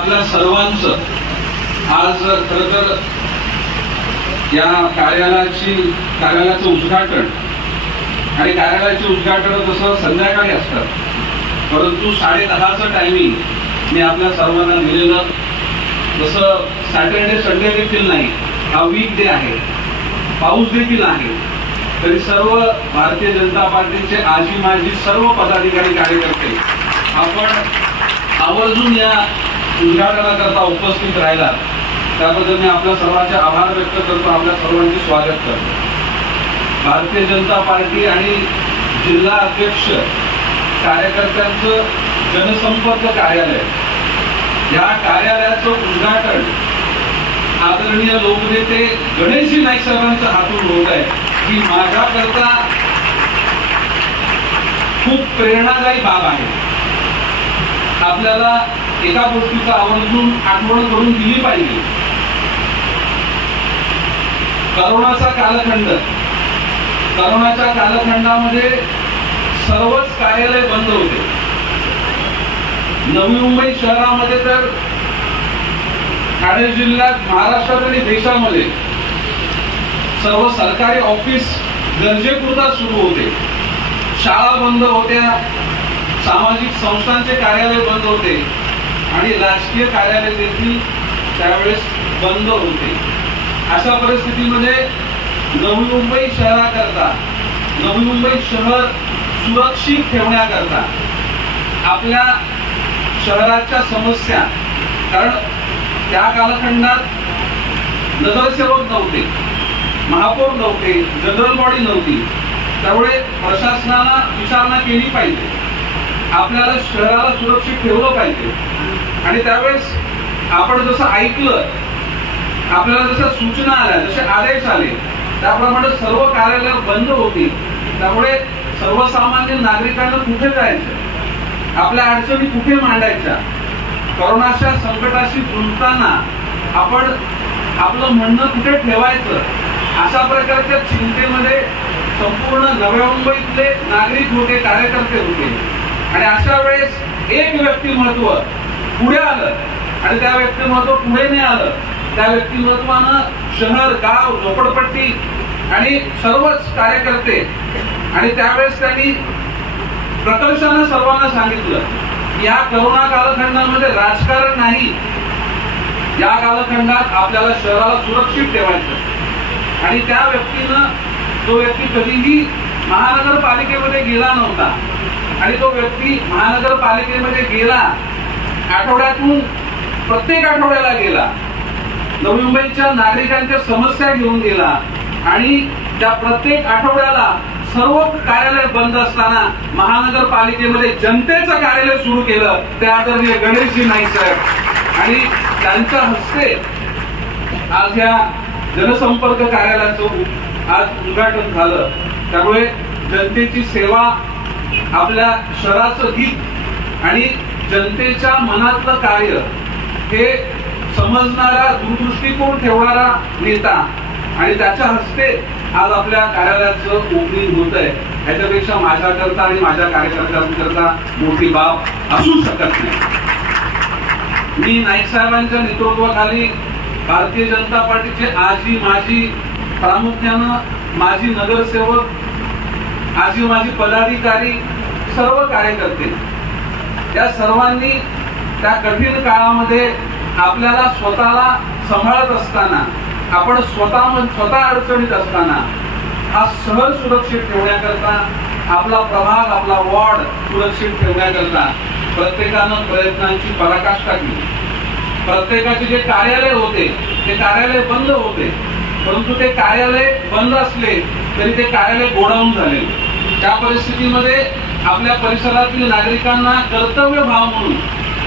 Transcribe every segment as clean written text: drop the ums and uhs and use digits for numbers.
आपल्या सर्वांचं आज खरं तर या कार्यालयाचं उद्घाटन आणि कार्यालयाचे उद्घाटन तसं संध्याकाळी असतात, परंतु 10:30चं टायमिंग मी आपल्या सर्वांना दिलेलं. जसं सॅटर्डे संडे देखील नाही, हा वीक डे आहे, पाऊस देखील आहे, तरी सर्व भारतीय जनता पार्टीचे आजी माजी सर्व पदाधिकारी कार्यकर्ते आपण आवर्जून या उद्घाटनाकरता उपस्थित राहिला, त्याबद्दल मी आपल्या सर्वांचे आभार व्यक्त करतो. आपल्या सर्वांचे स्वागत करतो. भारतीय जनता पार्टी आणि जिल्हा अध्यक्ष कार्यकर्त्यांचं जनसंपर्क कार्यालय, या कार्यालयाचं उद्घाटन आदरणीय लोकनेते गणेशजी नाईक साहेबांच्या हातून होत आहे, ही माझ्याकरता खूप प्रेरणादायी बाब आहे. आपल्याला एका गोष्टीचा आवर्जून आठवण करून दिली पाहिजे. करोनाचा कालखंड, करोनाच्या कालखंडामध्ये सर्वच कार्यालय बंद होते. नवी मुंबई शहरामध्ये तर ठाणे जिल्ह्यात, महाराष्ट्रात आणि देशामध्ये सर्व सरकारी ऑफिस गरजेपुरता सुरू होते. शाळा बंद होत्या, सामाजिक संस्थांचे कार्यालय बंद होते आणि राजकीय कार्यालय देखील त्यावेळेस बंद होते. अशा परिस्थितीमध्ये नवी मुंबई शहराकरता, नवी मुंबई शहर सुरक्षित ठेवण्याकरता आपल्या शहराच्या समस्या, कारण त्या कालखंडात नगरसेवक नव्हते, महापौर नव्हते, जनरल बॉडी नव्हती, त्यामुळे प्रशासनाला विचारणा केली पाहिजे, आपल्याला शहराला सुरक्षित ठेवलं पाहिजे. आणि त्यावेळेस आपण जसं ऐकलं, आपल्याला जशा सूचना आल्या, जसे आदेश आले, त्याप्रमाणे सर्व कार्यालय बंद होती. त्यामुळे सर्वसामान्य नागरिकांना कुठे जायचं, आपल्या अडचणी कुठे मांडायच्या, कोरोनाच्या संकटाशी झुंजताना आपण आपलं म्हणणं कुठे ठेवायचं, अशा प्रकारच्या चिंतेमध्ये संपूर्ण नव्या मुंबईतले नागरिक होते, कार्यकर्ते होते. आणि अशा वेळेस एक व्यक्तिमत्व पुढे आलं आणि त्या व्यक्तिमत्व पुढे नाही आलं. त्या व्यक्तिमत्वानं शहर, गाव, झोपडपट्टी आणि सर्वच कार्यकर्ते, आणि त्यावेळेस त्यांनी प्रकर्षानं सर्वांना सांगितलं, या करोना कालखंडामध्ये राजकारण नाही, या कालखंडात आपल्याला शहराला सुरक्षित ठेवायचं. आणि त्या व्यक्तीनं, तो व्यक्ती कधीही महानगरपालिकेमध्ये गेला नव्हता आणि तो व्यक्ती महानगरपालिकेमध्ये गेला, आठवड्यातून प्रत्येक आठवड्याला गेला, नवी मुंबईच्या नागरिकांच्या समस्या घेऊन गेला आणि त्या प्रत्येक आठवड्याला सर्व कार्यालय बंद असताना महानगरपालिकेमध्ये जनतेचं कार्यालय सुरू केलं, ते आदरणीय गणेशजी नाईक साहेब, आणि त्यांच्या हस्ते आज या जनसंपर्क कार्यालयाचं आज उद्घाटन झालं. त्यामुळे जनतेची सेवा, आपल्या शहराचं हित आणि जनतेच्या मनातलं कार्य हे समजणारा, दूरदृष्टिकोन ठेवणारा नेता, आणि त्याच्या हस्ते आज आपल्या कार्यालयाचं ओपनिंग होत आहे. ह्याच्यापेक्षा माझ्याकरता आणि माझ्या कार्यकर्त्यांकरता मोठी बाब असू शकत नाही. मी नाईक साहेबांच्या नेतृत्वाखाली भारतीय जनता पार्टीचे आजी माजी, प्रामुख्यानं माजी नगरसेवक, आजी माजी पदाधिकारी, सर्व कार्यकर्ते, या सर्वांनी त्या कठीण काळामध्ये आपल्याला स्वतःला सांभाळत असताना, आपण स्वतः अडचणीत असताना हा शहर सुरक्षित ठेवण्याकरता, आपला प्रभाग, आपला वॉर्ड सुरक्षित ठेवण्याकरता प्रत्येकानं प्रयत्नांची पराकाष्ठा केली. प्रत्येकाचे जे कार्यालय होते ते कार्यालय बंद होते, परंतु ते कार्यालय बंद असले तरी ते कार्यालय गोडाऊन झाले. त्या परिस्थितीमध्ये आपल्या परिसरातील नागरिकांना कर्तव्य भाव म्हणून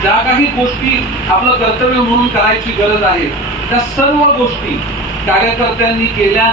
ज्या काही गोष्टी आपलं कर्तव्य म्हणून करायची गरज आहे, त्या सर्व गोष्टी कार्यकर्त्यांनी केल्या.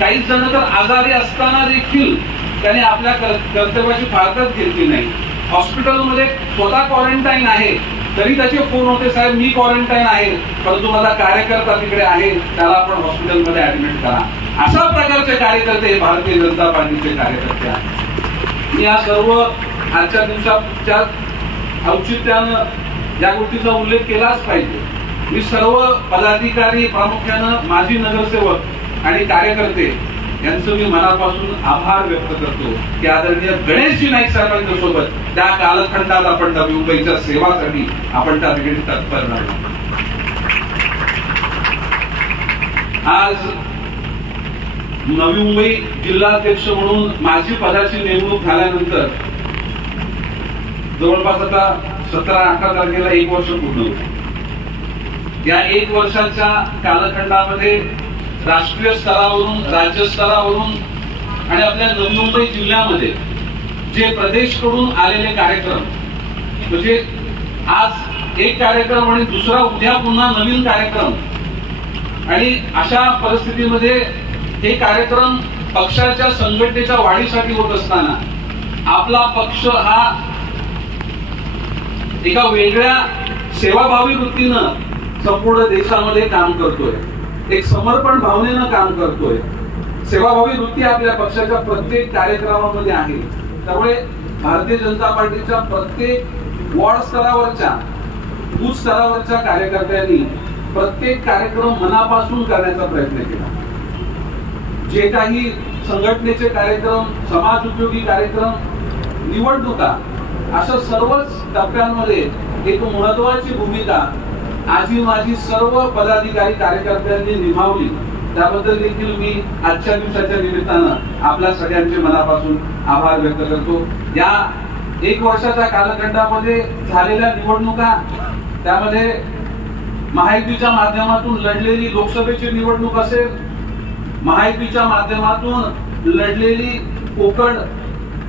काही जण तर आजारी असताना देखील त्यांनी आपल्या कर्तव्याची फारकत घेतली नाही. हॉस्पिटलमध्ये स्वतः क्वारंटाईन आहे तरी त्याचे फोन होते, साहेब मी क्वारंटाईन आहे, परंतु माझा कार्यकर्ता तिकडे आहे, त्याला आपण हॉस्पिटलमध्ये ऍडमिट करा. अशा प्रकारचे कार्यकर्ते भारतीय जनता पार्टीचे कार्यकर्ते आहेत. या सर्व आजच्या दिवसाच्या औचित्यानं या गोष्टीचा उल्लेख केलाच पाहिजे. मी सर्व पदाधिकारी, प्रामुख्यानं माजी नगरसेवक आणि कार्यकर्ते यांचं मी मनापासून आभार व्यक्त करतो की आदरणीय गणेशजी नाईक साहेबांच्या सोबत त्या कालखंडात आपण नवी मुंबईच्या सेवासाठी आपण त्या ठिकाणी तत्पर राहिलो. आज नवी मुंबई जिल्हाध्यक्ष म्हणून माझी पदाची नेमणूक झाल्यानंतर जवळपास आता 17-18 तारखेला 1 वर्ष पूर्ण होतं. या 1 वर्षाच्या कालखंडामध्ये राष्ट्रीय स्तरावरून, राज्य स्तरावरून आणि आपल्या नवी मुंबई जिल्ह्यामध्ये जे प्रदेशकडून आलेले कार्यक्रम, म्हणजे आज एक कार्यक्रम आणि दुसरा उद्या पुन्हा नवीन कार्यक्रम, आणि अशा परिस्थितीमध्ये हे कार्यक्रम पक्षाच्या संघटनेच्या वाढीसाठी होत असताना आपला पक्ष हा एका वेगळ्या सेवाभावी वृत्तीनं संपूर्ण देशामध्ये काम करतोय, एक समर्पण भावनेनं काम करतोय. सेवाभावी वृत्ती आपल्या पक्षाच्या प्रत्येक कार्यक्रमामध्ये आहे. त्यामुळे भारतीय जनता पार्टीच्या प्रत्येक वॉर्ड स्तरावरच्या, बूथ स्तरावरच्या कार्यकर्त्यांनी प्रत्येक कार्यक्रम मनापासून करण्याचा प्रयत्न केला. जे काही संघटनेचे कार्यक्रम, समाज उपयोगी कार्यक्रम, निवडणुका, अशा सर्वच टप्प्यांमध्ये एक महत्वाची भूमिका आजी माझी सर्व पदाधिकारी कार्यकर्त्यांनी निभावली. त्याबद्दल देखील मी आजच्या दिवसाच्या निमित्तानं आपल्या सगळ्यांचे मनापासून आभार व्यक्त करतो. या 1 वर्षाच्या कालखंडामध्ये झालेल्या निवडणुका, त्यामध्ये महायुतीच्या माध्यमातून लढलेली लोकसभेची निवडणूक असेल, महायुतीच्या माध्यमातून लढलेली कोकण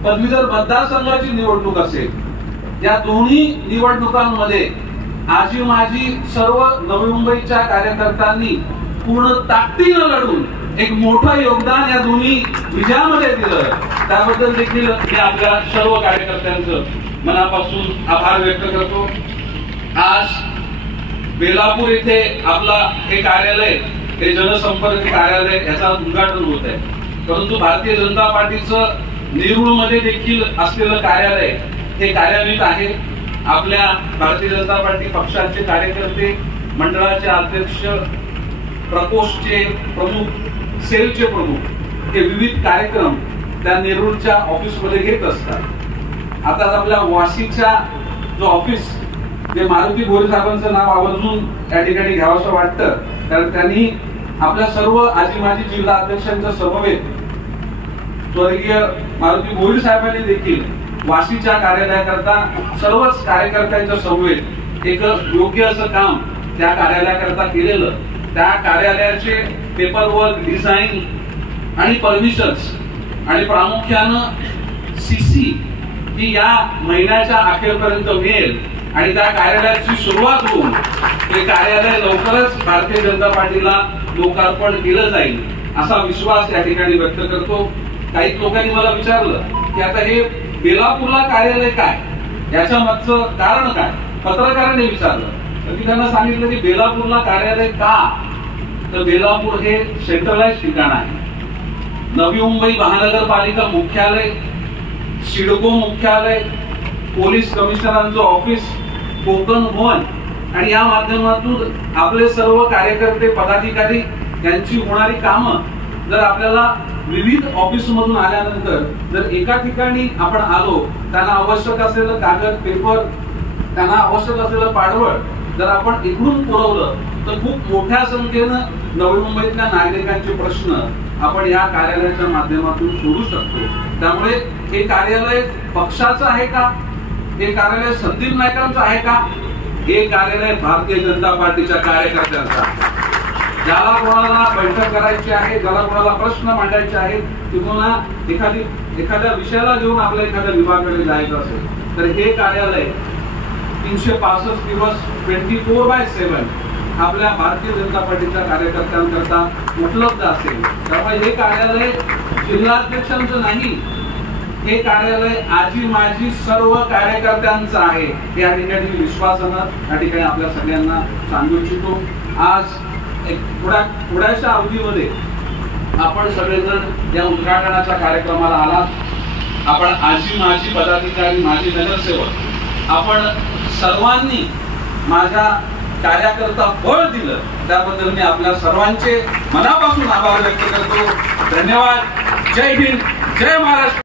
पदवीधर मतदारसंघाची निवडणूक असेल, या दोन्ही निवडणुकांमध्ये आजी माझी सर्व नवी मुंबईच्या कार्यकर्त्यांनी पूर्ण ताकदीनं लढून एक मोठं योगदान या दोन्ही विजयामध्ये दिलं. त्याबद्दल देखील मी आपल्या सर्व कार्यकर्त्यांचं मनापासून आभार व्यक्त करतो. आज बेलापूर येथे आपला हे कार्यालय, हे जनसंपर्क कार्यालय याचा उद्घाटन होत आहे. परंतु भारतीय जनता पार्टीचं नेरूळमध्ये देखील असलेलं कार्यालय हे कार्यान्वित आहे. आपल्या भारतीय जनता पार्टी पक्षाचे कार्यकर्ते, मंडळाचे अध्यक्ष, प्रकोष्ठचे प्रमुख, सेलचे प्रमुख हे विविध कार्यक्रम त्या नेरूळच्या ऑफिसमध्ये घेत असतात. आता आपल्या वाशीच्या जो ऑफिस, जे मारुती भोरे साहेबांचं नाव आवर्जून त्या ठिकाणी घ्यावंसं वाटतं, कारण त्यांनी आपल्या सर्व आजी माजी जिल्हा अध्यक्षांच्या समवेत स्वर्गीय मारुती भोरे साहेबांनी देखील वाशीच्या कार्यालयाकरता सर्वच कार्यकर्त्यांच्या समवेत एक योग्य असं काम त्या कार्यालयाकरता केलेलं. त्या कार्यालयाचे पेपर वर्क, डिझाईन आणि परमिशन्स आणि प्रामुख्यानं सीसी ही या महिन्याच्या अखेरपर्यंत मिळेल आणि त्या कार्यालयाची सुरुवात होऊन हे कार्यालय लवकरच भारतीय जनता पार्टीला लोकार्पण केलं जाईल असा विश्वास या ठिकाणी व्यक्त करतो. काही लोकांनी मला विचारलं की आता हे बेलापूरला कार्यालय काय, याच्या मागचं कारण काय, पत्रकारांनी विचारलं. तर मी त्यांना सांगितलं की बेलापूरला कार्यालय का, तर बेलापूर हे सेंट्रलाइज ठिकाण आहे. नवी मुंबई महानगरपालिका मुख्यालय, सिडको मुख्यालय, पोलीस कमिशनरांचं ऑफिस, कोकण भवन आणि या माध्यमातून आपले सर्व कार्यकर्ते, पदाधिकारी यांची होणारी कामं जर आपल्याला विविध ऑफिस मधून आल्यानंतर जर एका ठिकाणी आपण आलो, त्यांना आवश्यक असलेलं कागद, पेपर, त्यांना आवश्यक असलेलं पाठवळ जर आपण इकडून पुरवलं तर खूप मोठ्या संख्येनं नवी मुंबईतल्या नागरिकांचे प्रश्न आपण या कार्यालयाच्या माध्यमातून सोडू शकतो. त्यामुळे हे कार्यालय पक्षाचं आहे का, हे कार्यालय संदीप नाईकांचं आहे का, हे कार्यालय भारतीय जनता पार्टीच्या कार्यकर्त्यांचं आहे. ज्याला कोणाला बैठक करायची आहे, ज्याला कोणाला प्रश्न मांडायचे आहेत किंवा एखाद्या विषयाला घेऊन आपल्या एखाद्या विभागाकडे जायचं असेल तर हे कार्यालय 365 दिवस 24/7 आपल्या भारतीय जनता पार्टीच्या कार्यकर्त्यांकरता उपलब्ध असेल. त्यामुळे हे कार्यालय जिल्हाध्यक्षांचं नाही, हे कार्यालय आजी माझी सर्व कार्यकर्त्यांचं आहे. या ठिकाणी विश्वासानं या ठिकाणी आपल्या सगळ्यांना सांगू इच्छितो. आज एक थोड्याशा अवधीमध्ये आपण सगळेजण या उद्घाटनाच्या कार्यक्रमाला आलात. आपण आजी माजी पदाधिकारी, माजी नगरसेवक, आपण सर्वांनी माझ्या कार्याकरता बळ दिलं, त्याबद्दल मी आपल्या सर्वांचे मनापासून आभार व्यक्त करतो. धन्यवाद. जय हिंद, जय महाराष्ट्र.